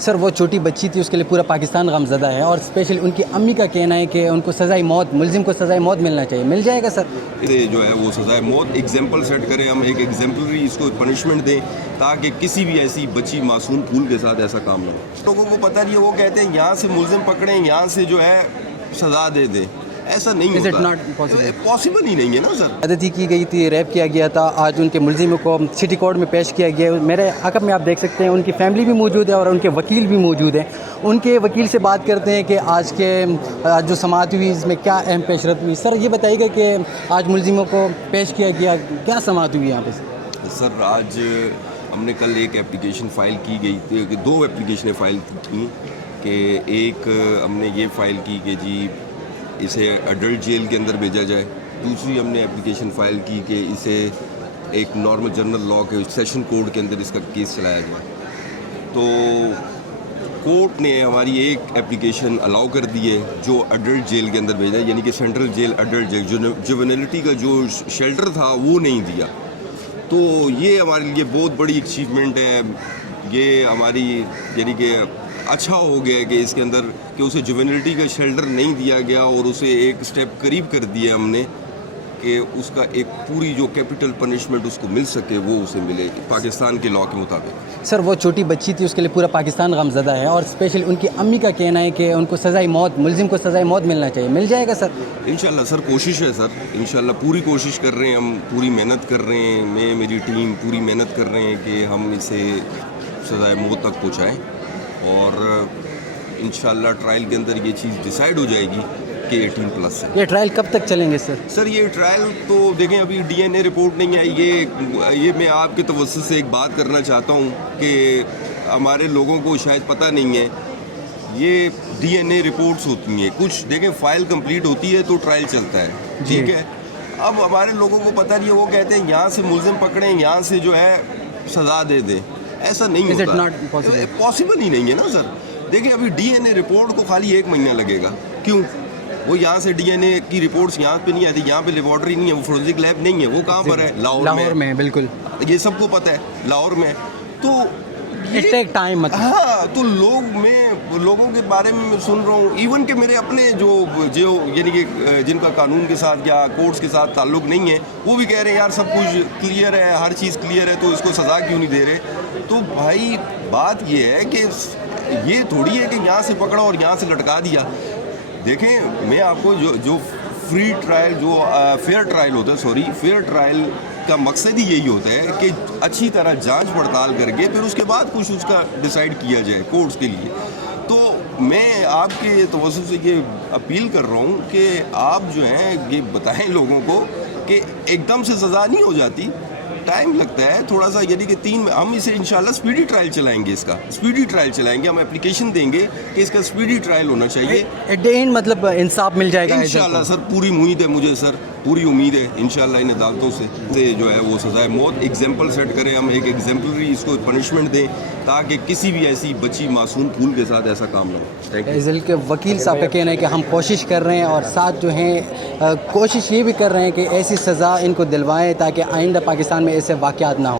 سر وہ چھوٹی بچی تھی، اس کے لیے پورا پاکستان غمزدہ ہے، اور اسپیشلی ان کی امی کا کہنا ہے کہ ان کو سزائے موت، ملزم کو سزائے موت ملنا چاہیے. مل جائے گا سر؟ جو ہے وہ سزائے موت ایگزامپل سیٹ کریں، ہم ایک ایگزامپلری اس کو پنشمنٹ دیں تاکہ کسی بھی ایسی بچی معصوم پھول کے ساتھ ایسا کام نہ ہو. لوگوں کو پتہ نہیں ہے، وہ کہتے ہیں یہاں سے ملزم پکڑیں، یہاں سے جو ہے سزا دے دیں. ایسا نہیں ہوتا، پاسبل ہی نہیں ہے نا سر. زیادتی کی گئی تھی، ریپ کیا گیا تھا، آج ان کے ملزموں کو سٹی کورٹ میں پیش کیا گیا. میرے عقب میں آپ دیکھ سکتے ہیں ان کی فیملی بھی موجود ہے اور ان کے وکیل بھی موجود ہیں. ان کے وکیل سے بات کرتے ہیں کہ آج جو سماعت ہوئی اس میں کیا اہم پیش رفت ہوئی. سر یہ بتائیے گا کہ آج ملزموں کو پیش کیا گیا، کیا سماعت ہوئی یہاں پہ؟ سر آج ہم نے کل ایک اپلیکیشن فائل کی گئی تھی، 2 اپلیکیشنیں فائل کی کہ ایک ہم نے یہ فائل کی کہ جی اسے ایڈلٹ جیل کے اندر بھیجا جائے. دوسری ہم نے اپلیکیشن فائل کی کہ اسے ایک نارمل جنرل لاء کے سیشن کورٹ کے اندر اس کا کیس چلایا جائے. تو کورٹ نے ہماری ایک اپلیکیشن الاؤ کر دی ہے جو ایڈلٹ جیل کے اندر بھیجا، یعنی کہ سینٹرل جیل ایڈلٹ جیل. جوینلٹی کا جو شیلٹر تھا وہ نہیں دیا. تو یہ ہمارے لیے بہت بڑی اچیومنٹ ہے. یہ ہماری یعنی کہ اچھا ہو گیا کہ اس کے اندر کہ اسے جوینلٹی کا شیلٹر نہیں دیا گیا اور اسے ایک سٹیپ قریب کر دیا ہم نے کہ اس کا ایک پوری جو کیپٹل پنشمنٹ اس کو مل سکے وہ اسے ملے پاکستان کے لاء کے مطابق. سر وہ چھوٹی بچی تھی، اس کے لیے پورا پاکستان غمزدہ ہے، اور اسپیشلی ان کی امی کا کہنا ہے کہ ان کو سزائے موت، ملزم کو سزائے موت ملنا چاہیے. مل جائے گا سر؟ انشاءاللہ سر، کوشش ہے سر، انشاءاللہ پوری کوشش کر رہے ہیں ہم، پوری محنت کر رہے ہیں. میں میری ٹیم پوری محنت کر رہے ہیں کہ ہم اسے سزائے موت تک پہنچائیں، اور انشاءاللہ ٹرائل کے اندر یہ چیز ڈیسائیڈ ہو جائے گی کہ 18+ ہے. یہ ٹرائل کب تک چلیں گے سر؟ سر یہ ٹرائل تو دیکھیں ابھی DNA رپورٹ نہیں آئی. یہ میں آپ کے توسط سے ایک بات کرنا چاہتا ہوں کہ ہمارے لوگوں کو شاید پتہ نہیں ہے، یہ DNA رپورٹس ہوتی ہیں کچھ. دیکھیں فائل کمپلیٹ ہوتی ہے تو ٹرائل چلتا ہے، ٹھیک ہے. اب ہمارے لوگوں کو پتہ نہیں ہے، وہ کہتے ہیں یہاں سے ملزم پکڑیں، یہاں سے جو ہے سزا دے دیں. ایسا نہیں ہوتا، پاسبل ہی نہیں ہے نا سر. دیکھیں ابھی DNA رپورٹ کو خالی 1 مہینہ لگے گا. کیوں؟ وہ یہاں سے DNA کی رپورٹس یہاں پہ نہیں آتی، یہاں پہ لیبارٹری نہیں ہے، وہ فورینسک لیب نہیں ہے. وہ کہاں پر ہے؟ لاہور میں. بالکل یہ سب کو پتہ ہے، لاہور میں. تو ٹائم ہاں، تو لوگوں کے بارے میں سن رہا ہوں، ایون کہ میرے اپنے جو یعنی کہ جن کا قانون کے ساتھ یا کورٹس کے ساتھ تعلق نہیں ہے، وہ بھی کہہ رہے ہیں یار سب کچھ کلیئر ہے، ہر چیز کلیئر ہے، تو اس کو سزا کیوں نہیں دے رہے. تو بھائی بات یہ ہے کہ یہ تھوڑی ہے کہ یہاں سے پکڑا اور یہاں سے لٹکا دیا. دیکھیں میں آپ کو جو فری ٹرائل، جو فیئر ٹرائل ہوتا ہے، فیئر ٹرائل کا مقصد ہی یہی ہوتا ہے کہ اچھی طرح جانچ پڑتال کر کے پھر اس کے بعد کچھ اس کا ڈیسائیڈ کیا جائے کورٹس کے لیے. تو میں آپ کے توسط سے یہ اپیل کر رہا ہوں کہ آپ جو ہیں یہ بتائیں لوگوں کو کہ ایک دم سے سزا نہیں ہو جاتی، ٹائم لگتا ہے تھوڑا سا. یعنی کہ ہم اسے انشاءاللہ سپیڈی ٹرائل چلائیں گے، اس کا سپیڈی ٹرائل چلائیں گے. ہم اپلیکیشن دیں گے کہ اس کا سپیڈی ٹرائل ہونا چاہیے. ایٹ دی اینڈ مطلب انصاف مل جائے گا انشاءاللہ سر. پوری امید ہے مجھے سر، پوری امید ہے انشاءاللہ ان عدالتوں سے جو ہے وہ سزائے موت ایگزامپل سیٹ کریں. ہم ایک ایگزامپلری اس کو پنشمنٹ دیں تاکہ کسی بھی ایسی بچی معصوم پھول کے ساتھ ایسا کام نہ ہو. ایزل کے وکیل صاحب کا کہنا ہے کہ ہم کوشش کر رہے ہیں، اور ساتھ جو ہیں کوشش یہ بھی کر رہے ہیں کہ ایسی سزا ان کو دلوائیں تاکہ آئندہ پاکستان میں ایسے واقعات نہ ہوں.